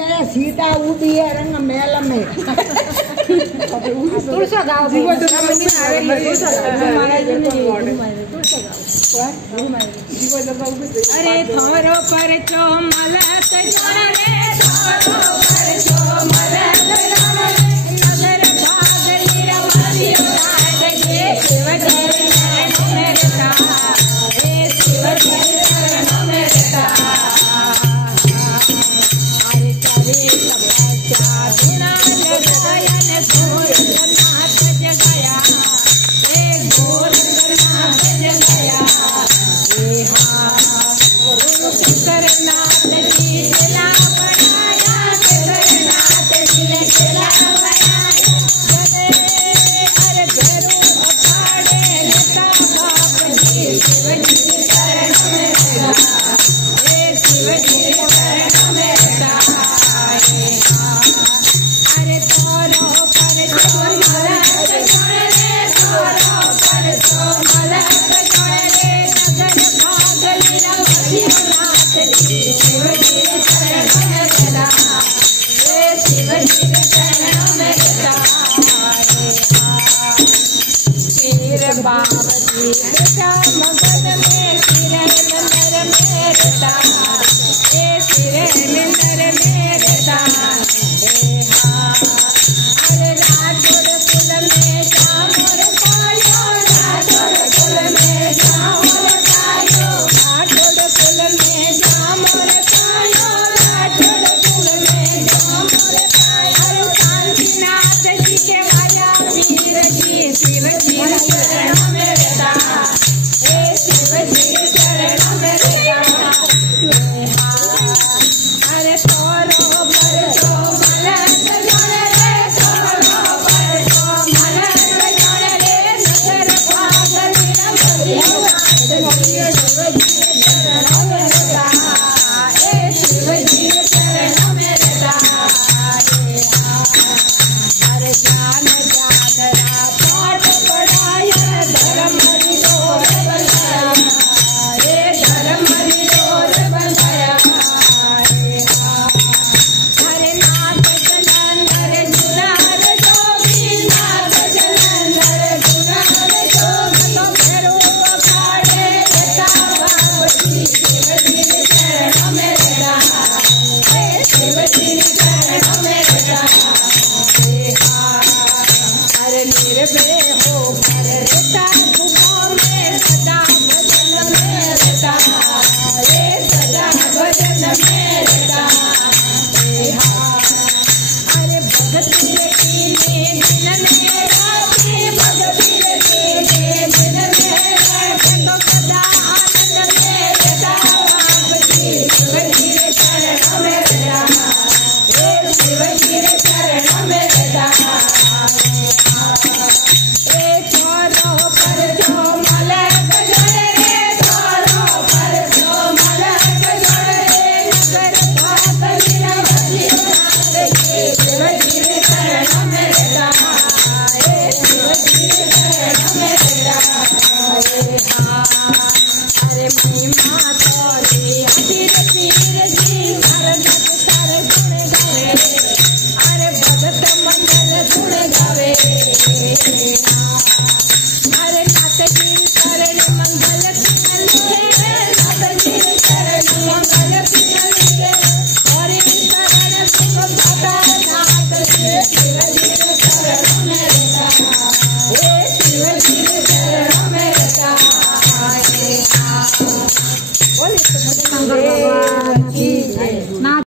जय सीता उड़ी है रंग मेल में तुलसा गाँव अरे थोरो पर चो मलत जोड़े थोरो पर चो मलत जोड़े नगर भाग लिया मरियो राज ये शिव जी चरणों में रहता हे शिव जी चरणों में रहता अरे करे तपस्या गुणा लगायन गोरखनाथ जगाया हे गोरखनाथ जगाया करनाथ जी चला बनाया करनाथ जी ने चला बनाया अरे भैरू अखाड़े नेता बाप जी शिव जी चरण में रहता हे शिव जी चरण में रहता अरे तोरो पर जो मलक जोड़े तोरो पर जो मलक जोड़े नगर भाग लिया मरियनाथ जी शिव जी चरणों में रहता हे शिव जी चरणों में रहता शीर पार्वती बेटा मगन में सिर नंदर में रहता हे सिर नंदर में रहता अरे राठौड़ कुल में श्यामोर पायो राठौड़ कुल में श्यामोर पायो राठौड़ कुल में श्यामोर पायो राठौड़ कुल में श्यामोर पायो अरे कांचीनाथ जी के माया वीर जी शिव जी चरणों में रहता हे शिव जी चरणों में रहता अरे तोरो पर जो मलक जोड़े रे तोरो पर जो मलक जोड़े रे नगर भाग लिया मरियनाथ जी शिव जी चरणों में रहता हे शिव जी चरणों में रहता अरे ज्ञान जागरा पाठ पढ़ाया धर्म हरिडोर बनाया हे धर्म हरिडोर बनाया हरे नाथ जलंधर जुलार जोगी नाथ जलंधर जुलार जोगी तो भैरू अखाड़े रहता बाप जी शिव जी चरणों में रहता हे शिव जी चरणों में रहता अरे निर्भय हो कर रहता गुफा में सदा भजन में रहता हे सदा भजन में रहता अरे भगती कीने दिन में राते भगती कीने दिन में राते तो सदा आनंद में रहता बाप जी शिव जी चरणों में रहता हे शिव जी चरणों में रहता हे तोरो पर जो मलक जोड़े रे तोरो पर जो मलक जोड़े रे नगर भाग लिया मरियनाथ जी शिव जी चरणों में रहता हे शिव जी चरणों में रहता अरे महिमा तोरी अधीर पीर जी करन कर गुण गावे अरे भगत मंडल गुण गावे अरे नाथ जी चरण मंगल पिनलिए नाथ जी चरण मंगल पिनलिए और चरण सिंह दाता नाथ जी शिव जी चरणों में रहता हे शिव जी चरणों में रहता बोले तो भगवान की जय।